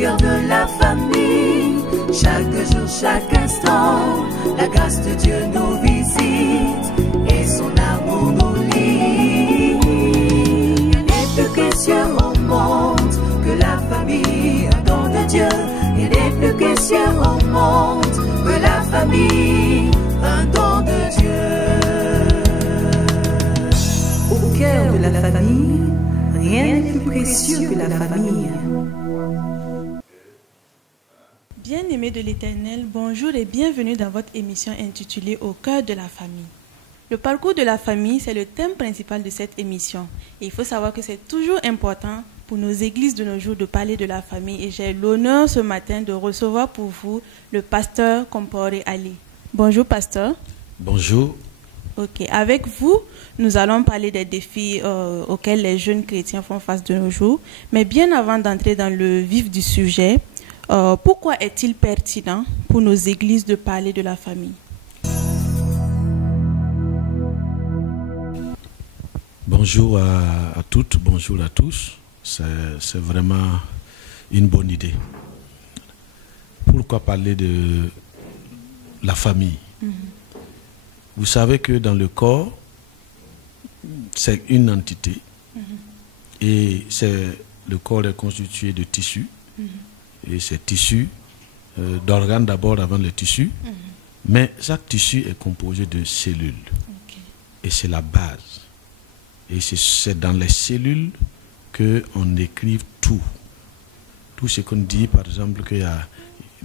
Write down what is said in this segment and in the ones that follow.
cœur de la famille. Chaque jour, chaque instant, la grâce de Dieu nous visite et son amour nous lie. Rien n'est plus précieux au monde que la famille, un don de Dieu. Rien n'est plus précieux au monde que la famille, un don de Dieu. Au cœur de la famille, rien n'est plus précieux que la famille. Bien-aimés de l'Éternel, bonjour et bienvenue dans votre émission intitulée Au cœur de la famille. Le parcours de la famille, c'est le thème principal de cette émission. Et il faut savoir que c'est toujours important pour nos églises de nos jours de parler de la famille. Et j'ai l'honneur ce matin de recevoir pour vous le pasteur Compore Ali. Bonjour pasteur. Bonjour. Ok, avec vous, nous allons parler des défis auxquels les jeunes chrétiens font face de nos jours. Mais bien avant d'entrer dans le vif du sujet, pourquoi est-il pertinent pour nos églises de parler de la famille? Bonjour à toutes, bonjour à tous. C'est vraiment une bonne idée. Pourquoi parler de la famille? Vous savez que dans le corps, c'est une entité. Et le corps est constitué de tissus. Et ces tissus, d'organes d'abord avant les tissus, mais chaque tissu est composé de cellules. Et c'est la base. Et c'est dans les cellules qu'on écrive tout. Tout ce qu'on dit, par exemple, qu'il y a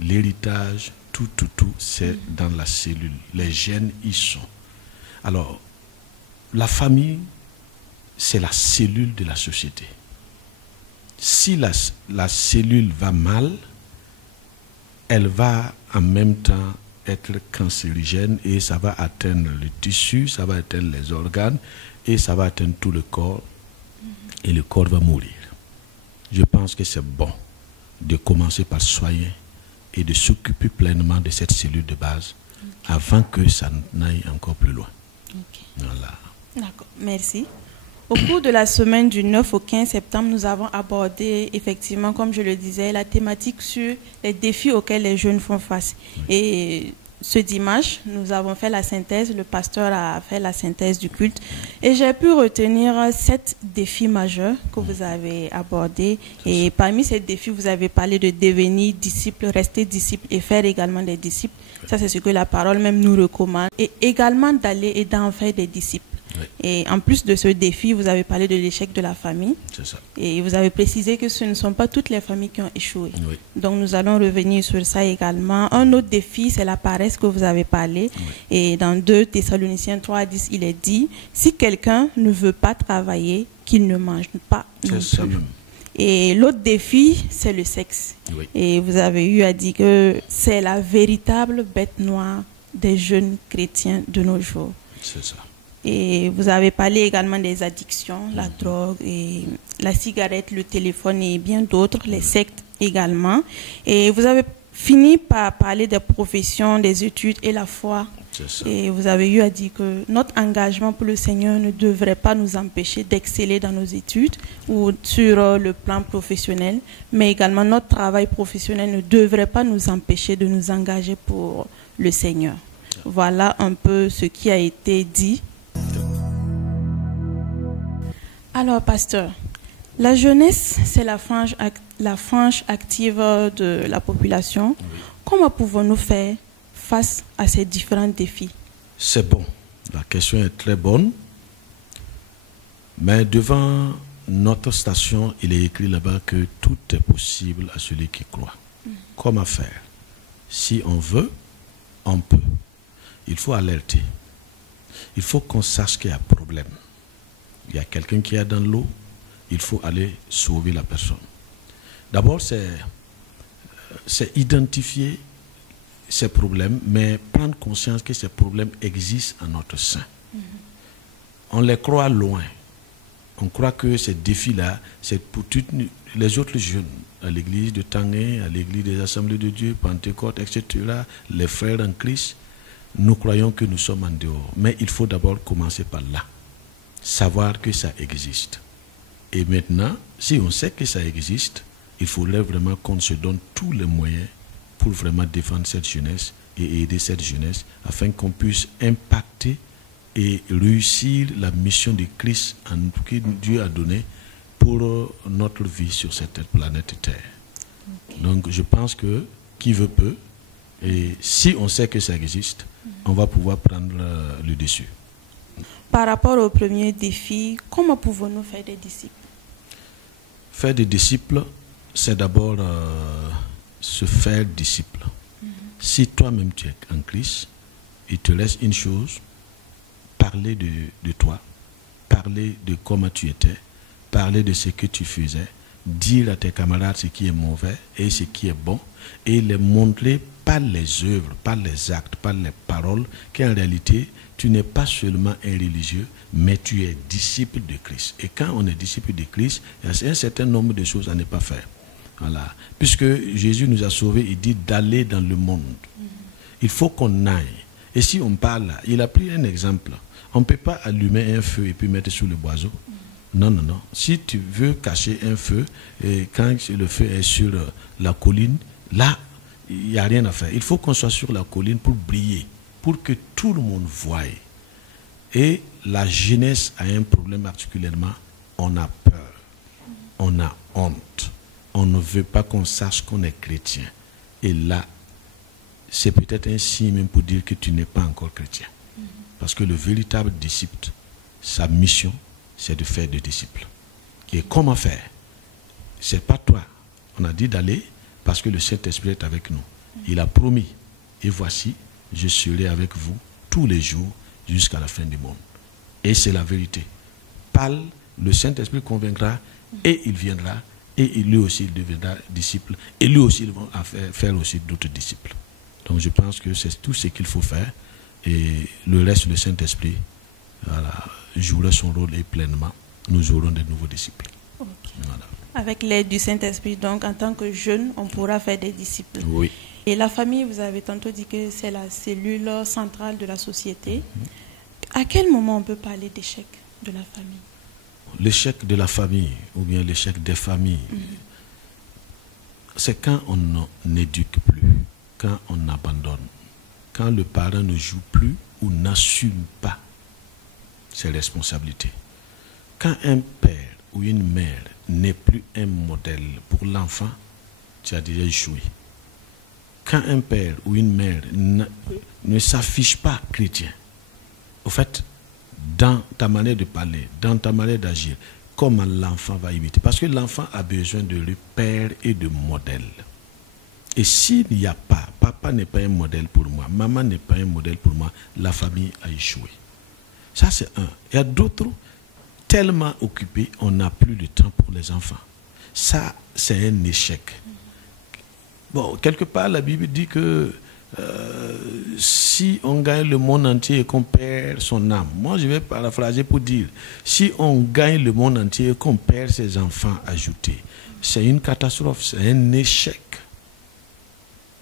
l'héritage, tout, c'est dans la cellule. Les gènes y sont. Alors, la famille, c'est la cellule de la société. Si la cellule va mal, elle va en même temps être cancérigène et ça va atteindre le tissu, ça va atteindre les organes et ça va atteindre tout le corps et le corps va mourir. Je pense que c'est bon de commencer par soigner et de s'occuper pleinement de cette cellule de base avant que ça n'aille encore plus loin. Voilà. D'accord, merci. Au cours de la semaine du 9 au 15 septembre, nous avons abordé effectivement, comme je le disais, la thématique sur les défis auxquels les jeunes font face. Et ce dimanche, nous avons fait la synthèse, le pasteur a fait la synthèse du culte. Et j'ai pu retenir 7 défis majeurs que vous avez abordés. Et parmi ces défis, vous avez parlé de devenir disciple, rester disciple et faire également des disciples. Ça, c'est ce que la parole même nous recommande. Et également d'aller et d'en faire des disciples. Et en plus de ce défi, vous avez parlé de l'échec de la famille. C'est ça. Et vous avez précisé que ce ne sont pas toutes les familles qui ont échoué. Oui. Donc nous allons revenir sur ça également. Un autre défi, c'est la paresse que vous avez parlé. Oui. Et dans 2 Thessaloniciens 3:10, il est dit, si quelqu'un ne veut pas travailler, qu'il ne mange pas. C'est ça même. Et l'autre défi, c'est le sexe. Oui. Et vous avez eu à dire que c'est la véritable bête noire des jeunes chrétiens de nos jours. C'est ça. Et vous avez parlé également des addictions, la drogue, et la cigarette, le téléphone et bien d'autres, les sectes également. Et vous avez fini par parler des professions, des études et la foi. Et vous avez eu à dire que notre engagement pour le Seigneur ne devrait pas nous empêcher d'exceller dans nos études ou sur le plan professionnel, mais également notre travail professionnel ne devrait pas nous empêcher de nous engager pour le Seigneur. Voilà un peu ce qui a été dit. Alors, pasteur, la jeunesse, c'est la frange active de la population. Oui. Comment pouvons-nous faire face à ces différents défis? C'est bon. La question est très bonne. Mais devant notre station, il est écrit là-bas que tout est possible à celui qui croit. Comment faire? Si on veut, on peut. Il faut alerter. Il faut qu'on sache qu'il y a un problème. Il y a quelqu'un qui est dans l'eau, il faut aller sauver la personne. D'abord, c'est identifier ces problèmes, mais prendre conscience que ces problèmes existent en notre sein. On les croit loin. On croit que ces défis-là, c'est pour toutes les autres jeunes, à l'église de Tanguay, à l'église des Assemblées de Dieu, Pentecôte, etc., les frères en Christ. Nous croyons que nous sommes en dehors. Mais il faut d'abord commencer par là. Savoir que ça existe. Et maintenant, si on sait que ça existe, il faudrait vraiment qu'on se donne tous les moyens pour vraiment défendre cette jeunesse et aider cette jeunesse afin qu'on puisse impacter et réussir la mission de Christ que Dieu a donnée pour notre vie sur cette planète Terre. Okay. Donc je pense que qui veut peut, et si on sait que ça existe, on va pouvoir prendre le dessus. Par rapport au premier défi, comment pouvons-nous faire des disciples? Faire des disciples, c'est d'abord se faire disciple. Si toi-même tu es en Christ, il te reste une chose, parler de toi, parler de comment tu étais, parler de ce que tu faisais, dire à tes camarades ce qui est mauvais et ce qui est bon, et les montrer par les œuvres, par les actes, par les paroles, qu'en réalité, tu n'es pas seulement un religieux, mais tu es disciple de Christ. Et quand on est disciple de Christ, il y a un certain nombre de choses à ne pas faire. Voilà. Puisque Jésus nous a sauvés, il dit d'aller dans le monde. Il faut qu'on aille. Et si on parle, il a pris un exemple. On ne peut pas allumer un feu et puis mettre sous le boiseau. Non, non, non. Si tu veux cacher un feu, et quand le feu est sur la colline, là, il n'y a rien à faire. Il faut qu'on soit sur la colline pour briller, pour que tout le monde voie. Et la jeunesse a un problème particulièrement, on a peur, on a honte, on ne veut pas qu'on sache qu'on est chrétien. Et là, c'est peut-être un signe même pour dire que tu n'es pas encore chrétien. Parce que le véritable disciple, sa mission, c'est de faire des disciples. Et comment faire? C'est pas toi. On a dit d'aller parce que le Saint-Esprit est avec nous. Il a promis. Et voici, je serai avec vous tous les jours jusqu'à la fin du monde. Et c'est la vérité. Parle, le Saint-Esprit convaincra et il viendra et lui aussi il deviendra disciple et lui aussi il va faire aussi d'autres disciples. Donc je pense que c'est tout ce qu'il faut faire et le reste, le Saint-Esprit jouera son rôle et pleinement nous aurons de nouveaux disciples. Okay. Voilà. Avec l'aide du Saint-Esprit, donc en tant que jeune, on pourra faire des disciples. Oui. Et la famille, vous avez tantôt dit que c'est la cellule centrale de la société. À quel moment on peut parler d'échec de la famille? L'échec de la famille ou bien l'échec des familles, c'est quand on n'éduque plus, quand on abandonne, quand le parent ne joue plus ou n'assume pas ses responsabilités. Quand un père ou une mère n'est plus un modèle pour l'enfant, tu as déjà échoué. Quand un père ou une mère ne s'affiche pas chrétien, au fait, dans ta manière de parler, dans ta manière d'agir, comment l'enfant va imiter? Parce que l'enfant a besoin de repères et de modèles. Et s'il n'y a pas, papa n'est pas un modèle pour moi, maman n'est pas un modèle pour moi, la famille a échoué. Ça, c'est un. Il y a d'autres, tellement occupés, on n'a plus de temps pour les enfants. Ça, c'est un échec. Bon, quelque part, la Bible dit que si on gagne le monde entier et qu'on perd son âme, moi je vais paraphraser pour dire, si on gagne le monde entier et qu'on perd ses enfants ajoutés, c'est une catastrophe, c'est un échec.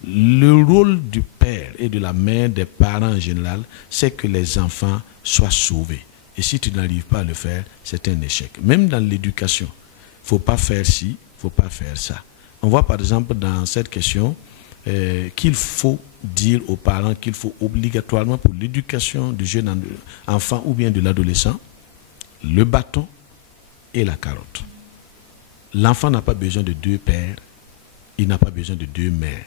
Le rôle du père et de la mère, des parents en général, c'est que les enfants soient sauvés. Et si tu n'arrives pas à le faire, c'est un échec. Même dans l'éducation, il ne faut pas faire ci, il ne faut pas faire ça. On voit par exemple dans cette question qu'il faut dire aux parents qu'il faut obligatoirement pour l'éducation du jeune enfant ou bien de l'adolescent, le bâton et la carotte. L'enfant n'a pas besoin de deux pères, il n'a pas besoin de deux mères.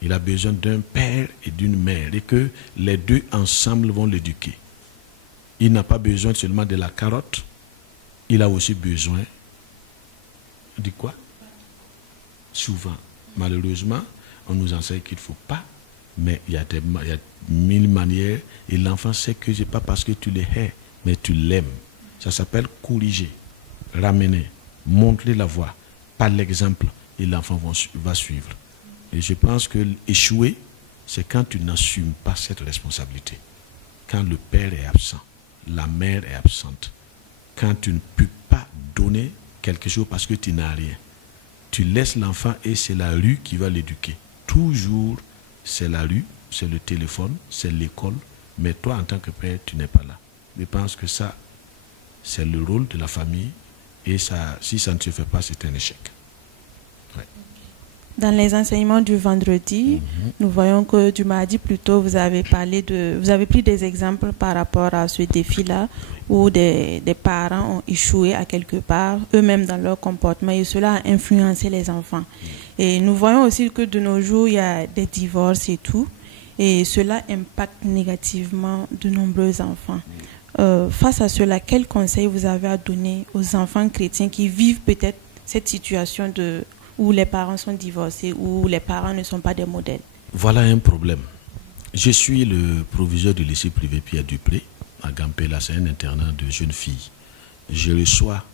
Il a besoin d'un père et d'une mère et que les deux ensemble vont l'éduquer. Il n'a pas besoin seulement de la carotte, il a aussi besoin de quoi? Souvent, malheureusement, on nous enseigne qu'il ne faut pas, mais il y a 1000 manières et l'enfant sait que ce n'est pas parce que tu le hais, mais tu l'aimes. Ça s'appelle corriger, ramener, montrer la voie, par l'exemple, et l'enfant va suivre. Et je pense que échouer, c'est quand tu n'assumes pas cette responsabilité. Quand le père est absent, la mère est absente. Quand tu ne peux pas donner quelque chose parce que tu n'as rien. Tu laisses l'enfant et c'est la rue qui va l'éduquer. Toujours, c'est la rue, c'est le téléphone, c'est l'école. Mais toi, en tant que père, tu n'es pas là. Je pense que ça, c'est le rôle de la famille. Et ça, si ça ne se fait pas, c'est un échec. Dans les enseignements du vendredi, nous voyons que du mardi plutôt, vous avez pris des exemples par rapport à ce défi-là, où des parents ont échoué à quelque part, eux-mêmes dans leur comportement, et cela a influencé les enfants. Et nous voyons aussi que de nos jours, il y a des divorces et tout, et cela impacte négativement de nombreux enfants. Face à cela, quel conseil vous avez à donner aux enfants chrétiens qui vivent peut-être cette situation où les parents sont divorcés, où les parents ne sont pas des modèles? Voilà un problème. Je suis le proviseur du lycée privé Pierre Dupré à Gampela, c'est un internat de jeunes filles. Je reçois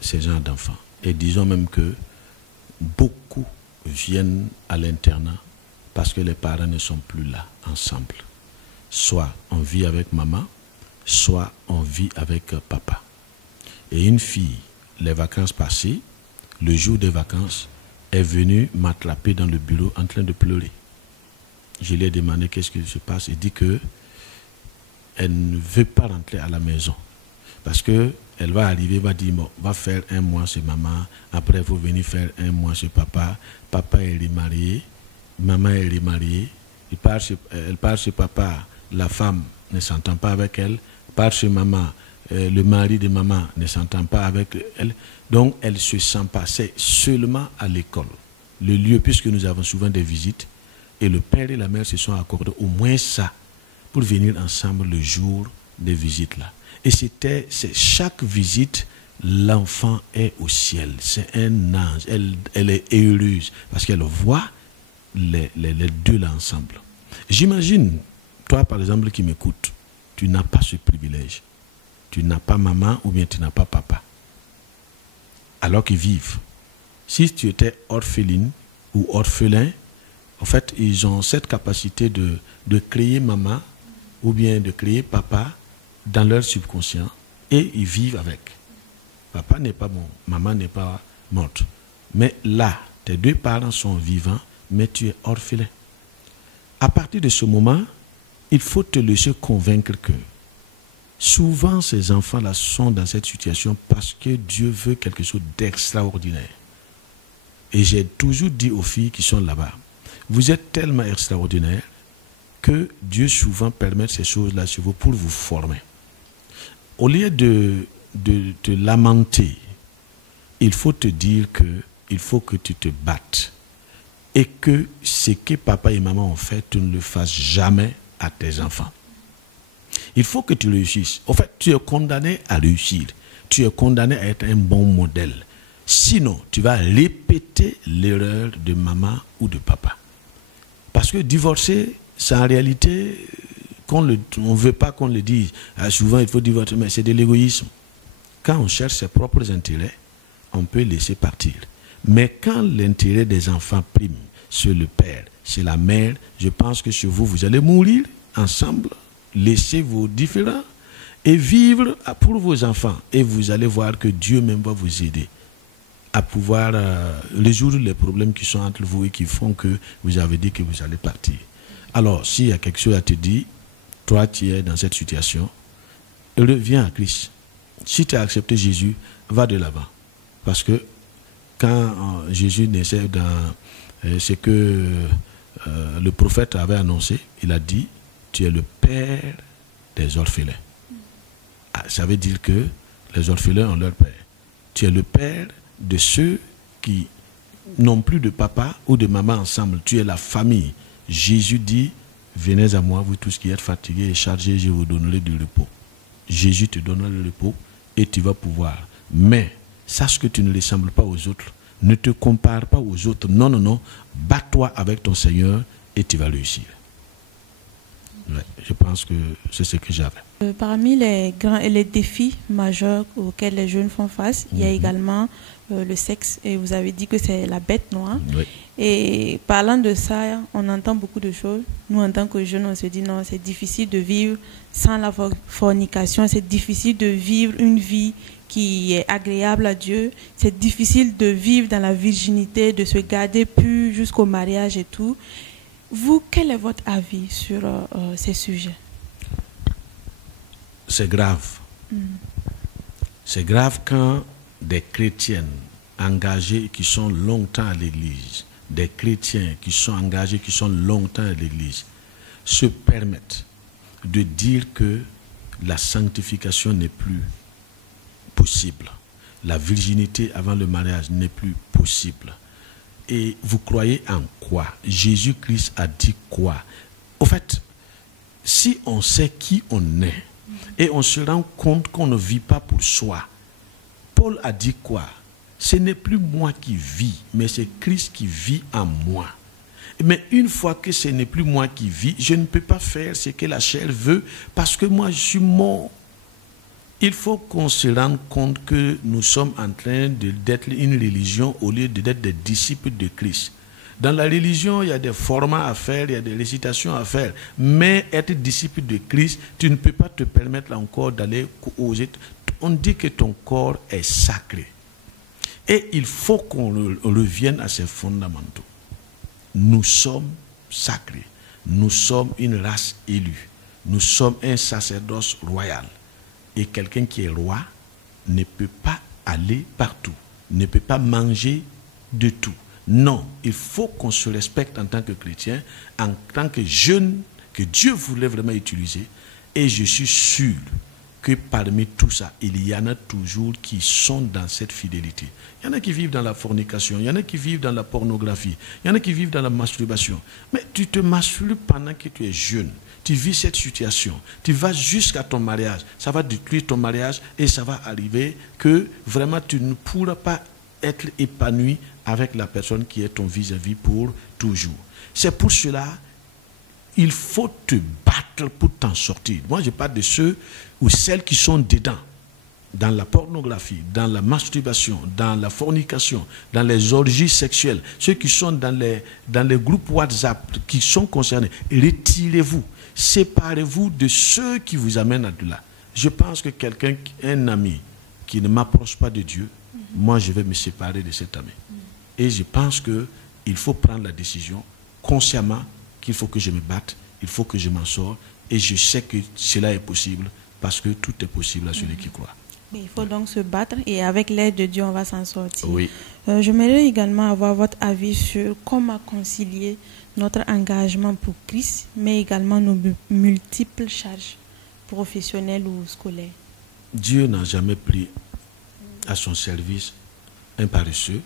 ces genres d'enfants. Et disons même que beaucoup viennent à l'internat parce que les parents ne sont plus là ensemble. Soit on vit avec maman, soit on vit avec papa. Et une fille, les vacances passées, le jour des vacances, est venue m'attraper dans le bureau en train de pleurer. Je lui ai demandé qu'est-ce qui se passe. Elle dit que elle ne veut pas rentrer à la maison. Parce qu'elle va arriver, va dire, bon, va faire 1 mois chez maman, après il faut venir faire 1 mois chez papa. Papa est remarié, maman est remariée. Elle part chez papa, la femme ne s'entend pas avec elle. Part chez maman, le mari de maman ne s'entend pas avec elle. Donc elle ne se sent pas. C'est seulement à l'école, le lieu, puisque nous avons souvent des visites, et le père et la mère se sont accordés au moins ça, pour venir ensemble le jour des visites là. Et c'est chaque visite, l'enfant est au ciel. C'est un ange. Elle est heureuse parce qu'elle voit les deux là ensemble. J'imagine, toi par exemple qui m'écoutes, tu n'as pas ce privilège. Tu n'as pas maman ou bien tu n'as pas papa. Alors qu'ils vivent. Si tu étais orpheline ou orphelin, en fait, ils ont cette capacité de créer maman ou bien de créer papa dans leur subconscient et ils vivent avec. Papa n'est pas bon, maman n'est pas morte. Mais là, tes 2 parents sont vivants, mais tu es orphelin. À partir de ce moment, il faut te laisser convaincre que souvent ces enfants-là sont dans cette situation parce que Dieu veut quelque chose d'extraordinaire. Et j'ai toujours dit aux filles qui sont là-bas, vous êtes tellement extraordinaires que Dieu souvent permet ces choses-là sur vous pour vous former. Au lieu de te lamenter, il faut te dire qu'il faut que tu te battes. Et que ce que papa et maman ont fait, tu ne le fasses jamais à tes enfants. Il faut que tu réussisses. En fait, tu es condamné à réussir. Tu es condamné à être un bon modèle. Sinon, tu vas répéter l'erreur de maman ou de papa. Parce que divorcer, c'est en réalité, on ne veut pas qu'on le dise. Souvent, il faut divorcer, mais c'est de l'égoïsme. Quand on cherche ses propres intérêts, on peut laisser partir. Mais quand l'intérêt des enfants prime sur le père, sur la mère, je pense que sur vous, vous allez mourir ensemble, laisser vos différends et vivre pour vos enfants. Et vous allez voir que Dieu même va vous aider à pouvoir résoudre les problèmes qui sont entre vous et qui font que vous avez dit que vous allez partir. Alors, s'il y a quelque chose à te dire, toi tu es dans cette situation, reviens à Christ. Si tu as accepté Jésus, va de l'avant. Parce que quand Jésus naissait dans ce que le prophète avait annoncé, il a dit, tu es le père des orphelins. Ça veut dire que les orphelins ont leur père. Tu es le père de ceux qui n'ont plus de papa ou de maman ensemble. Tu es la famille. Jésus dit, venez à moi, vous tous qui êtes fatigués et chargés, je vous donnerai du repos. Jésus te donnera le repos et tu vas pouvoir. Mais sache que tu ne ressembles pas aux autres. Ne te compare pas aux autres. Non, non, non. Bats-toi avec ton Seigneur et tu vas réussir. Ouais, je pense que c'est ce que j'avais. Parmi les défis majeurs auxquels les jeunes font face, il y a également le sexe. Et vous avez dit que c'est la bête noire. Oui. Et parlant de ça, on entend beaucoup de choses. Nous, en tant que jeunes, on se dit non, c'est difficile de vivre sans la fornication. C'est difficile de vivre une vie qui est agréable à Dieu. C'est difficile de vivre dans la virginité, de se garder pur jusqu'au mariage et tout. Vous, quel est votre avis sur ces sujets? C'est grave. C'est grave quand des chrétiennes engagées qui sont longtemps à l'église des chrétiens qui sont engagés, qui sont longtemps à l'église, se permettent de dire que la sanctification n'est plus possible, la virginité avant le mariage n'est plus possible. Et vous croyez en quoi? Jésus-Christ a dit quoi? Au fait, si on sait qui on est et on se rend compte qu'on ne vit pas pour soi, Paul a dit quoi? Ce n'est plus moi qui vis, mais c'est Christ qui vit en moi. Mais une fois que ce n'est plus moi qui vis, je ne peux pas faire ce que la chair veut parce que moi je suis mort. Il faut qu'on se rende compte que nous sommes en train d'être une religion au lieu d'être des disciples de Christ. Dans la religion, il y a des formats à faire, il y a des récitations à faire. Mais être disciple de Christ, tu ne peux pas te permettre encore d'aller oser. On dit que ton corps est sacré. Et il faut qu'on revienne à ces fondamentaux. Nous sommes sacrés. Nous sommes une race élue. Nous sommes un sacerdoce royal. Et quelqu'un qui est roi ne peut pas aller partout, ne peut pas manger de tout. Non, il faut qu'on se respecte en tant que chrétien, en tant que jeune, que Dieu voulait vraiment utiliser. Et je suis sûr que parmi tout ça, il y en a toujours qui sont dans cette fidélité. Il y en a qui vivent dans la fornication, il y en a qui vivent dans la pornographie, il y en a qui vivent dans la masturbation. Mais tu te masturbes pendant que tu es jeune. Tu vis cette situation, tu vas jusqu'à ton mariage, ça va détruire ton mariage et ça va arriver que vraiment tu ne pourras pas être épanoui avec la personne qui est ton vis-à-vis pour toujours. C'est pour cela il faut te battre pour t'en sortir. Moi je parle de ceux ou celles qui sont dedans, dans la pornographie, dans la masturbation, dans la fornication, dans les orgies sexuelles, ceux qui sont dans les groupes WhatsApp qui sont concernés, retirez-vous. Séparez-vous de ceux qui vous amènent à là. Je pense que quelqu'un, un ami qui ne m'approche pas de Dieu, moi je vais me séparer de cet ami. Et je pense qu'il faut prendre la décision consciemment qu'il faut que je me batte, il faut que je m'en sorte. Et je sais que cela est possible parce que tout est possible à celui qui croit. Il faut donc se battre et avec l'aide de Dieu, on va s'en sortir. Oui. J'aimerais également avoir votre avis sur comment concilier notre engagement pour Christ, mais également nos multiples charges professionnelles ou scolaires. Dieu n'a jamais pris à son service un paresseux,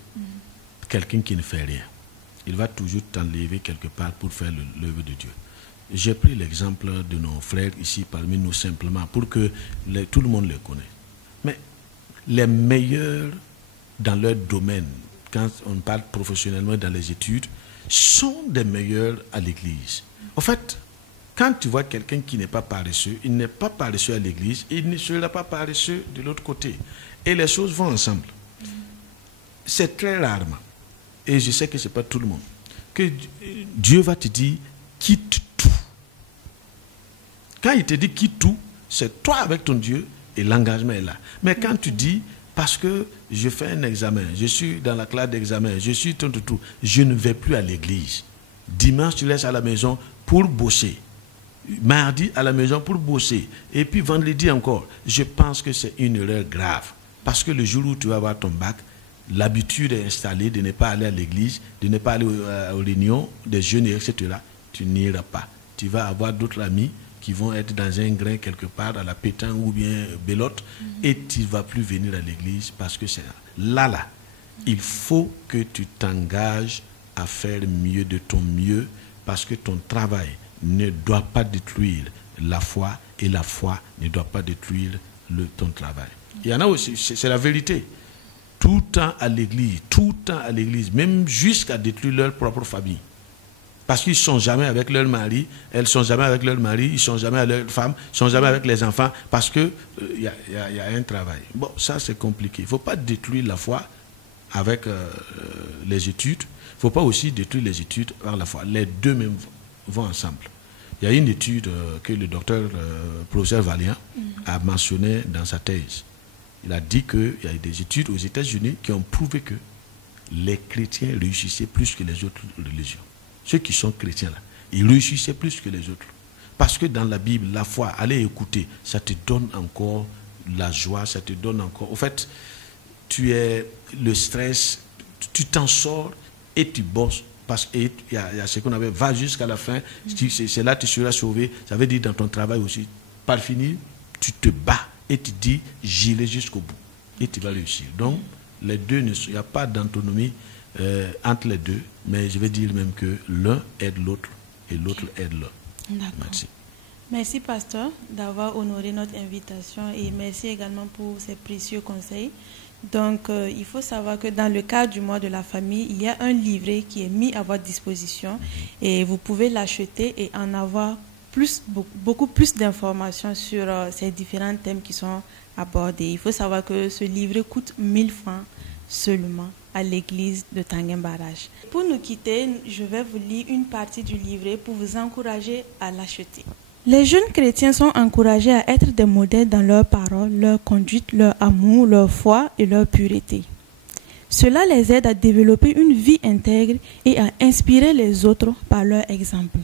quelqu'un qui ne fait rien. Il va toujours t'enlever quelque part pour faire l'œuvre de Dieu. J'ai pris l'exemple de nos frères ici parmi nous simplement pour que tout le monde les connaisse. Mais les meilleurs dans leur domaine, quand on parle professionnellement dans les études, sont des meilleurs à l'église. En fait, quand tu vois quelqu'un qui n'est pas paresseux, il n'est pas paresseux à l'église, il ne sera pas paresseux de l'autre côté. Et les choses vont ensemble. C'est très rarement, et je sais que ce n'est pas tout le monde, que Dieu va te dire quitte tout. Quand il te dit quitte tout, c'est toi avec ton Dieu et l'engagement est là. Mais quand tu dis parce que je fais un examen, je suis dans la classe d'examen, je suis tout, je ne vais plus à l'église. Dimanche, tu laisses à la maison pour bosser. Mardi, à la maison pour bosser. Et puis vendredi encore. Je pense que c'est une erreur grave. Parce que le jour où tu vas avoir ton bac, l'habitude est installée de ne pas aller à l'église, de ne pas aller aux réunions des jeunes, etc. Tu n'iras pas. Tu vas avoir d'autres amis qui vont être dans un grain quelque part, à la pétanque ou bien bélote, et tu ne vas plus venir à l'église parce que c'est là. Il faut que tu t'engages à faire mieux de ton mieux parce que ton travail ne doit pas détruire la foi et la foi ne doit pas détruire ton travail. Il y en a aussi, c'est la vérité. Tout le temps à l'église, même jusqu'à détruire leur propre famille. Parce qu'ils ne sont jamais avec leur mari, elles ne sont jamais avec leur mari, ils ne sont jamais avec leur femme, ils ne sont jamais avec les enfants, parce qu'il y a un travail. Bon, ça c'est compliqué. Il ne faut pas détruire la foi avec les études. Il ne faut pas aussi détruire les études par la foi. Les deux même vont ensemble. Il y a une étude que le docteur professeur Valiant a mentionnée dans sa thèse. Il a dit qu'il y a des études aux États-Unis qui ont prouvé que les chrétiens réussissaient plus que les autres religions. Ceux qui sont chrétiens là, ils réussissaient plus que les autres. Parce que dans la Bible, la foi, allez écouter, ça te donne encore la joie, ça te donne encore... En fait, tu es le stress, tu t'en sors et tu bosses. Parce qu'il y a ce qu'on appelle va jusqu'à la fin, c'est là que tu seras sauvé. Ça veut dire dans ton travail aussi, par finir, tu te bats et tu dis j'irai jusqu'au bout et tu vas réussir. Donc les deux, il n'y a pas d'autonomie entre les deux, mais je vais dire même que l'un aide l'autre et l'autre aide l'un. Merci. Merci pasteur d'avoir honoré notre invitation et merci également pour ces précieux conseils. Donc, il faut savoir que dans le cadre du mois de la famille, il y a un livret qui est mis à votre disposition et vous pouvez l'acheter et en avoir beaucoup plus d'informations sur ces différents thèmes qui sont abordés. Il faut savoir que ce livret coûte 1000 francs seulement à l'église de Tanguem Barrage. Pour nous quitter, je vais vous lire une partie du livret pour vous encourager à l'acheter. Les jeunes chrétiens sont encouragés à être des modèles dans leurs paroles, leur conduite, leur amour, leur foi et leur pureté. Cela les aide à développer une vie intègre et à inspirer les autres par leur exemple.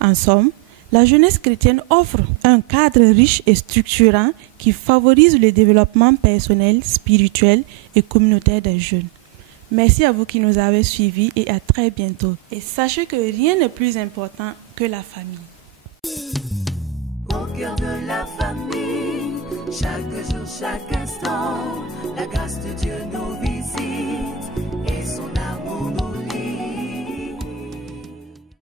En somme, la jeunesse chrétienne offre un cadre riche et structurant qui favorise le développement personnel, spirituel et communautaire des jeunes. Merci à vous qui nous avez suivis et à très bientôt. Et sachez que rien n'est plus important que la famille. Au cœur de la famille, chaque jour, chaque instant, la grâce de Dieu nous visite